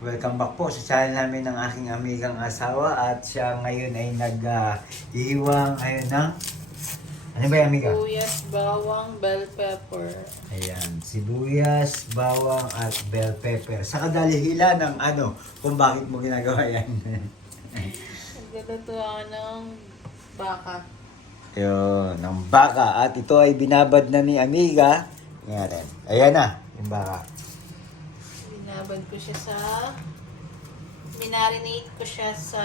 Welcome back po sa channel namin ng aking amigang asawa at siya ngayon ay nag-iiwang ayun na. Ano ba yung amiga? Sibuyas, bawang, bell pepper. Ayan, sibuyas, bawang at bell pepper. Sa kadalihilan ng ano, kung bakit mo ginagawa yan. Nagluluto ako ng baka. Yun, ng baka. At ito ay binabad na ni amiga. Ayan, ayan na, yung baka. Binabad ko siya sa... Minarinate ko siya sa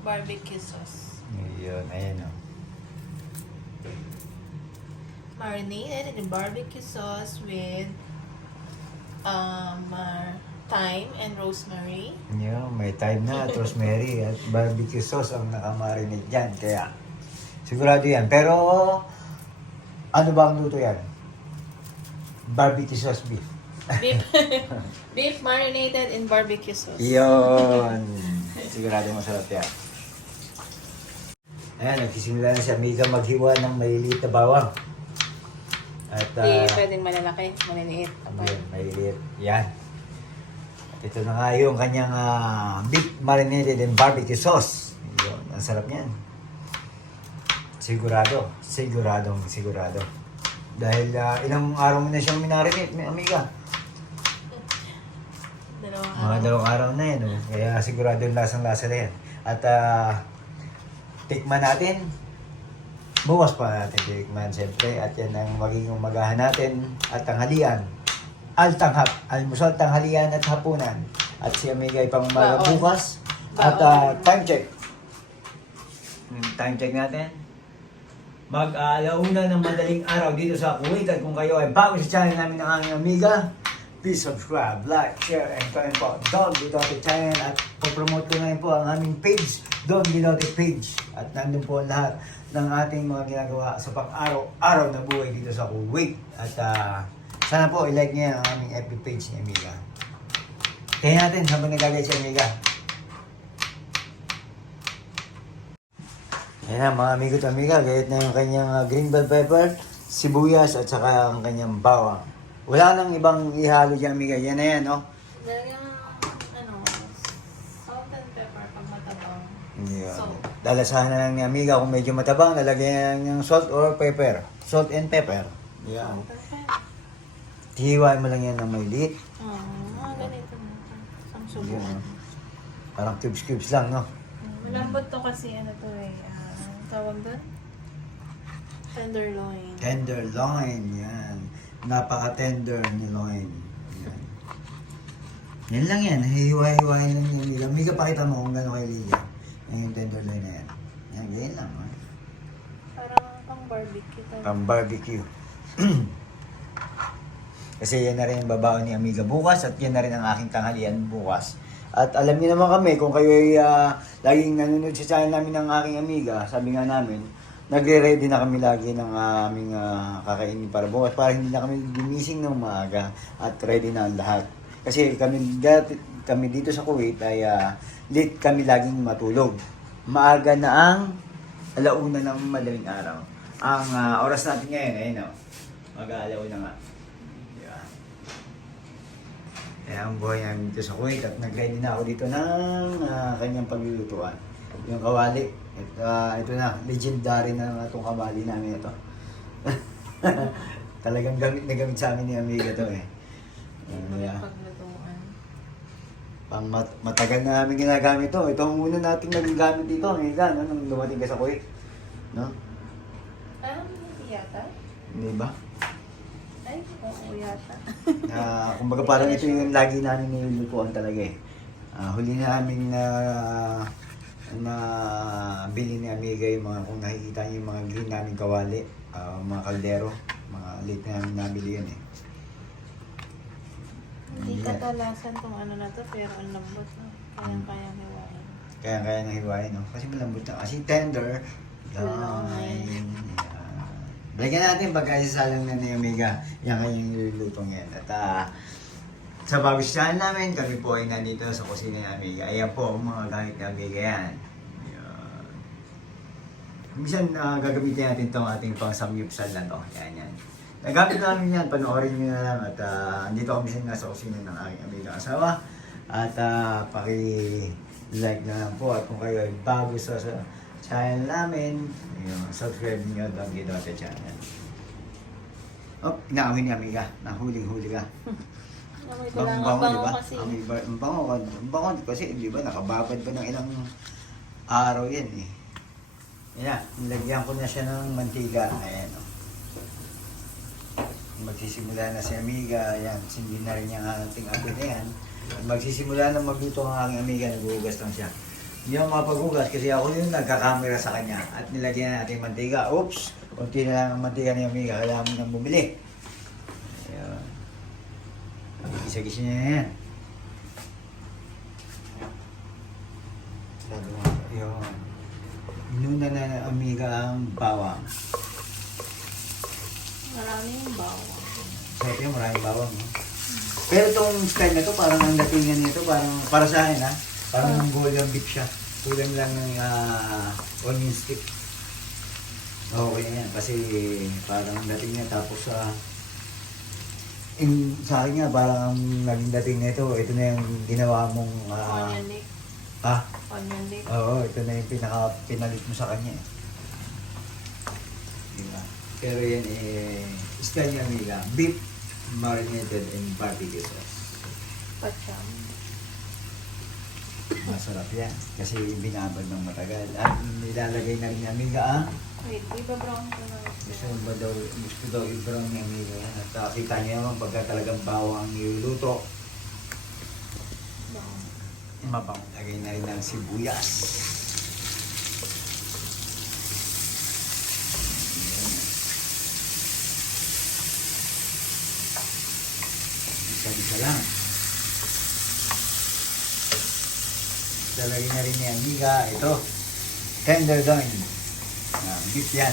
barbecue sauce. Yun, ayan o. Marinated in barbecue sauce with thyme and rosemary. Yun, may thyme na at rosemary at barbecue sauce ang nakamarinate dyan. Kaya, sigurado yan. Pero, ano ba ang luto yan? Barbecue sauce beef. Beef, beef marinated in barbecue sauce. Yun. Sigurado masarap yan. Ayan, nagsisimula na si Amiga maghiwa ng maliliit na bawang. At, Hindi pwedeng malalaki, maliliit. yun, maliliit. Yan. At ito na nga yung kanyang beef marinated in barbecue sauce. Yun, ang sarap niyan. Sigurado. Sigurado. Dahil ilang araw mo na siyang minarinate, Amiga. Mga dalawang araw na yan. Oh. Kaya sigurado yung lasang-lasa na yan. At tikman natin. Bukas pa natin tikman siyempre. At yan ang magiging umagahan natin. At tanghalian. Almusal, tanghalian at hapunan. At si Amiga ay pang-umaga bukas. At time check. Time check natin. Mag-alauna ng madaling araw dito sa Kuwait. At kung kayo ay bago sa channel namin ng aming Amiga, please subscribe, like, share, and comment po. Dog Bidote Channel. At po-promote ko ngayon po ang aming page, Dog Bidote Page. At nandun po lahat ng ating mga ginagawa sa pang-araw-araw na buhay dito sa Kuwait. At sana po i-like niya ang aming FB page ni Amiga. Kaya natin habang nagagay si Amiga. Ayan na mga amigo at amiga, gayat na yung kanyang green bell pepper, sibuyas at saka ang kanyang bawang. Wala nang ibang ihalo dyan, amiga. Yan na yan, no? Lalagyan ng salt and pepper pag matabang. Yan. Salt. Lalasahan na lang ni amiga kung medyo matabang, lalagyan ng salt or pepper. Salt and pepper. Yan. Perfect. Hihiwain mo lang yan ng maliit. Ganito na. Isang Yan. subukan. Parang cubes lang, no? Malambot to kasi tawag doon? Tenderloin. Tenderloin, yan. Napaka-tender ni loin. Yan. Yan lang yan. Hihiwa-hiwain lang yan nila. Amiga, pakita mo kung gano'n kay Lilia. Yan yung tenderloin na yan. Yan, ganyan lang. Oh. Parang pang barbecue tayo. Pang barbecue. Kasi yan na rin ang babaon ni Amiga bukas at yan na rin ang aking tanghalian bukas. At alam niyo naman kami, kung kayo ay laging nanonood sa channel namin ng aking Amiga, sabi nga namin, nagre-ready na kami lagi ng aming kakainin para bukas para hindi na kami gumising ng maaga at ready na ang lahat. Kasi kami dito sa Kuwait ay late kami laging matulog. Maaga na ang alauna ng madaling araw. Ang oras natin ngayon, ayun o, mag-aalauna nga. Yan. Kaya ang buhay namin dito sa Kuwait at nag-ready na ako dito ng kanyang paglulutuan. Yung kawali. Ito na, legendary na itong kawali namin ito. Talagang gamit na gamit sa amin ni Amiga to eh. Paglutuan. Matagal na namin ginagamit to. Ito ang una nating nagagamit dito, Amiga, no? Nung dumating ka sa Kuwait. No? Hindi yata? Hindi ba? Ay, oo yata. Kumbaga parang ito yung lagi namin nilulutuan talaga eh. Huli namin na bili ni Amiga yung mga, kung nakikita niyo yung mga green namin kawali, mga kaldero, mga late na namin nabili yun eh. Hindi katalasan tong na to, pero ang lambot na. Kayang-kayang hiwain. Kaya nang hiwain, no? Kasi malambot na. Kasi tender. Loin. Balikan natin pagkaisasalang na ni Amiga. Yan kanyang nilulutong yan. At sa bago sa channel namin, kami po ay nandito sa kusina ni Amiga. Ayan po ang mga gamit ni Amiga yan. Yan. Minsan gagamitin natin itong ating pang samgyupsal na to. Yan. Nagamit namin yan, panoorin nyo na lang at andito kami sa kusina ng aking amiga asawa. At paki-like na lang po. At kung kayo ay bago sa channel namin, yun, subscribe niyo Don Guidote channel. Oh, inaamin ni Amiga. Nahuling-huli ka. Amoy ko lang ang bango kasi. Ang bango kasi, di ba, nakababad pa ng ilang araw yan eh. Yan, nilagyan ko na siya ng mantiga. Ayan, oh. Magsisimula na si Amiga. Yan, sindi na rin yung ating apoy na yan. Magsisimula na magluto ang aking Amiga. Naghuhugas lang siya. Hindi ako mapaghugas kasi ako yung nagkakamera sa kanya. At nilagyan na natin mantiga. Oops! Kunti na lang ang mantiga ni Amiga. Kailangan mo nang bumili. Ayan. Gisa-gisa niya yan. Yun. Inuna na ng Amiga ang bawang. Maraming bawang. Siyempre, maraming bawang. No? Pero itong style na to, parang ang datingan nito, parang para sa akin ha, parang golden beef siya. Kulang lang ng onion stick. Okay na yan, kasi parang ang dating niya. Tapos sa akin nga, parang ang naging dating nito, ito na yung ginawa mong Onion leek. Onion leek. Oo, ito na yung pinalit mo sa kanya. Diba? Pero yan style niya Amiga, beef marinated in barbecue sauce. Pacham. Masarap yan kasi binabad ng matagal. At nilalagay na rin ni Amiga Wait, iba-brown ko na. gusto daw i-brown ni Amiga yan. At kita niyo naman pagka talagang bawang ang niluluto, Bawang. mabang lagay na rin ng sibuyas. Isa-isa lang. Lalagay na rin ni Amiga ito, tenderloin. Beef yan.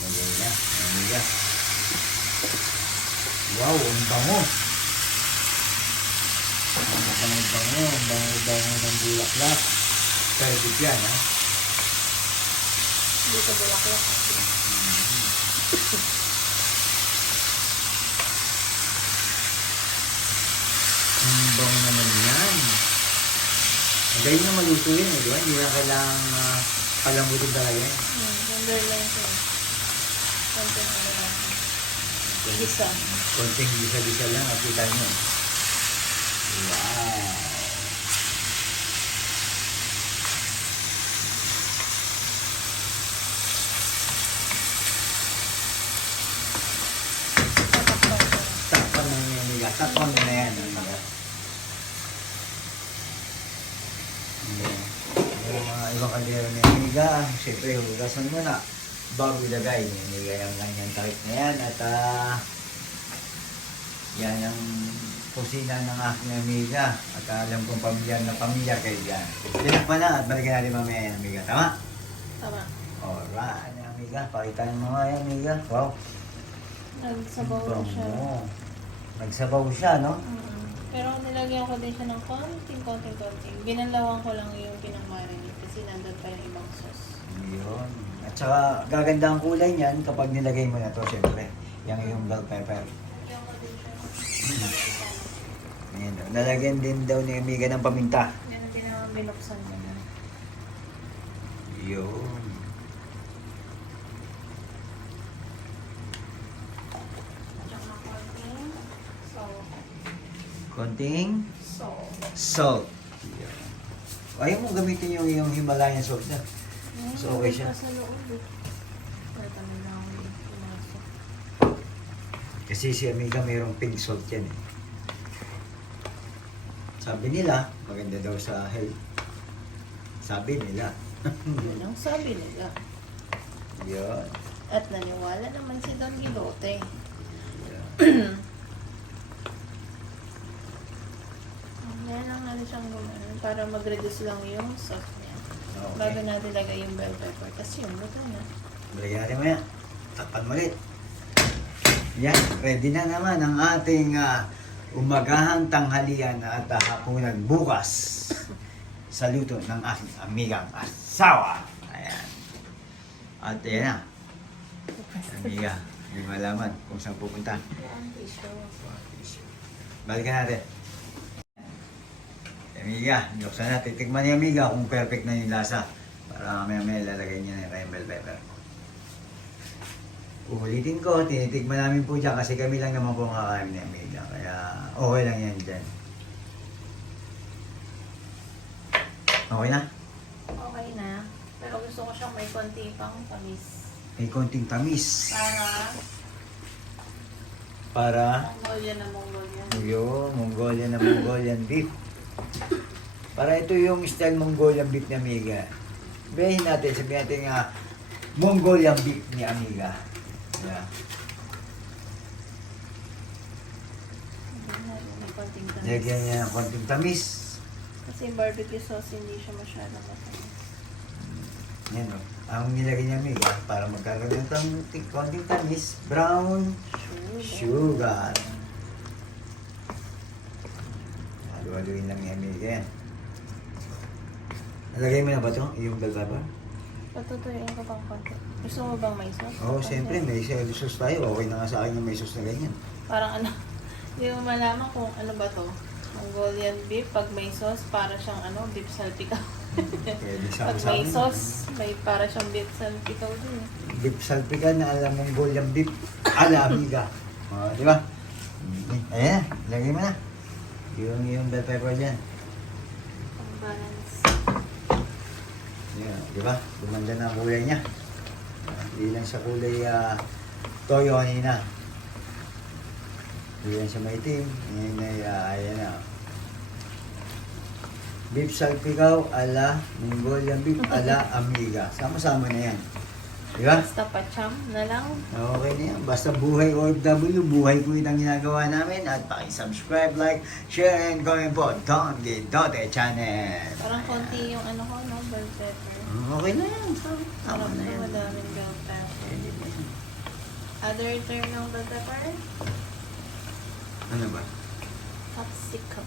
Lagay na Amiga. Wow, ang bango. Ang bango ng bulaklak. Pero beef yan ha. Dito bulaklak. Ang bango naman yan. Magaling na maluto yun di ba? Hindi na kailangang palambutin talaga yan. Tenderloin ko. Konting ano lang. Gisa. Konting gisa-gisa lang at kita nyo. Wow! Takpan na yung Amiga. Takpan mo na yan. Amiga. Yung mga ibang kaldero ni Amiga, siyempre hugasan mo na bago ilagay ni Amiga yung kanyang takip na yan. At yan ang kusina ng aking Amiga. At alam kong pamilya kayo dyan. Tinakpan na at balikan natin mamaya yung Amiga. Tama? Tama. Alright, Amiga. Pakita ng mga yan, Amiga. Wow. Nagsabaw na siya. Bango. Nagsabaw siya, no? Pero nilagyan ko din siya ng konting. Binalawan ko lang yung pinang-marinate kasi nandun pa yung ibang sauce. Yun. At saka gaganda ang kulay niyan kapag nilagay mo na to, syempre. Yung iyong bell pepper. Lagyan ko din siya. Ayan, oh. Nalagyan din daw ni Amiga ng paminta. Yan ang pinaka-binuksan ko na. Yun. Tsaka konting salt. Konting Salt. salt. Yun. Ayaw mo gamitin yung Himalayan salt na. So, okay siya. Sa loob eh. Pwede na lang yung pumasok. Kasi si Amiga mayroong pink salt yan eh. Sabi nila, maganda daw sa health. Sabi nila. Yun ang sabi nila. Yun. At naniwala naman si Don Guidote. Yun. Kaya lang natin siyang gumano para mag-reduce lang yung sauce niya. Okay. Bago natin lagay yung bell pepper. Kasi yung luto na. Balikan natin maya. Takpan mo ulit. Yan, ready na naman ang ating umagahang tanghalian at hapunan bukas sa luto ng aking amigang asawa. Ayan. At yan na. Amiga, hindi malaman kung saan pupunta. Yan, tissue. Balikan natin. Amiga, buksan natin. Tikman ni Amiga kung perfect na yung lasa. Para may lalagay niya ng cayenne bell pepper. Uulitin ko, tinitikman namin po dyan kasi kami lang naman po ang kakain ni Amiga. Kaya okay lang yan dyan. Okay na? Okay na. Pero gusto ko siyang may konti pang tamis. May konting tamis. Para Para Mongolian na Mongolian. Mongolian na Mongolian beef. Para ito yung style Mongolian beef ni Amiga. Sabihin natin nga Mongolian beef ni Amiga. Yeah. May konting tamis. Lagyan niya ng konting tamis. Kasi yung barbecue sauce hindi siya masyadong matamis. Yan o. Ang nilagay niya Amiga para magkaroon ng konting tamis, brown sugar. Halu-haluin lang ni Amiga yan. Nalagay mo na ba ito? Yung bell pepper? Patutuyin ko pang konti. Gusto mo bang may sauce? Oo, siyempre may sauce tayo. Okay na nga sa akin yung may sauce na ganyan. Parang ano, hindi mo malaman kung ano ba to. Mongolian beef, pag may sauce, para siyang beef salpikaw. Pwede Pag sama-sama. may sauce, may para siyang beef salpikaw din. Beef salpikan na ala Mongolian beef ala Amiga. Di ba? Ayan na, lagay mo na. Yung bell pepper dyan. Pang balance. Yan, di ba? Gumanda na ang kulay niya. Hindi lang sa kulay toyo kanina. Hindi lang siya maitim. Ngayon ay ayan na. Beef salpikaw ala Mongolian beef ala Amiga. Sama-sama na yan. Di ba? Basta pacham na lang. Okay na yan. Basta buhay OFW, buhay ko ang ginagawa namin. At paki-subscribe, like, share, and comment po. Don Dote Channel. Parang konti yung bell pepper. Okay na yan. Tama Parang na yan. madaming bell pepper. Other term ng bell pepper? Ano ba? Capsicum.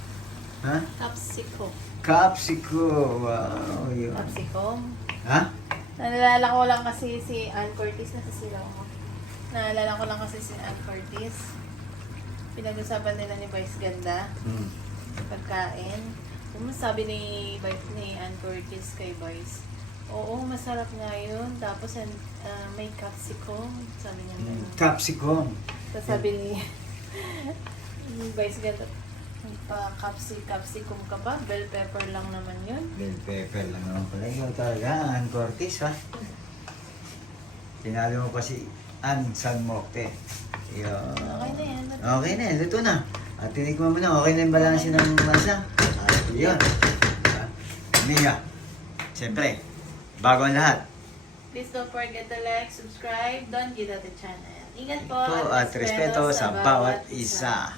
Ha? Capsicum. Capsico. Wow. Yun. Capsicum. Ha? Naalala ko lang kasi si Ann Curtis na sa sila ko. Naalala ko lang kasi si Ann Curtis. Pinag-usapan nila ni Vice Ganda. Pagkain. Sabi ni Ann Curtis kay Vice, oo, masarap nga yun. Tapos may capsicum. Sabi niya gano'n. Capsicum. Tapos sabi ni Vice Ganda, capsicum ka ba? Bell pepper lang naman yun. Bell pepper lang naman pala. Ikaw talaga, Ann Cortez, ha? Tinalo mo pa si Ann San Mocte. Yun. Okay na yan. Okay na, luto na. At tinikman mo na, okay na yung balansin ng masa. At yun. Amiga, siyempre, bago ang lahat. Please don't forget to like, subscribe, Don Dote Channel. Ingat po Ito at respeto sa bawat isa.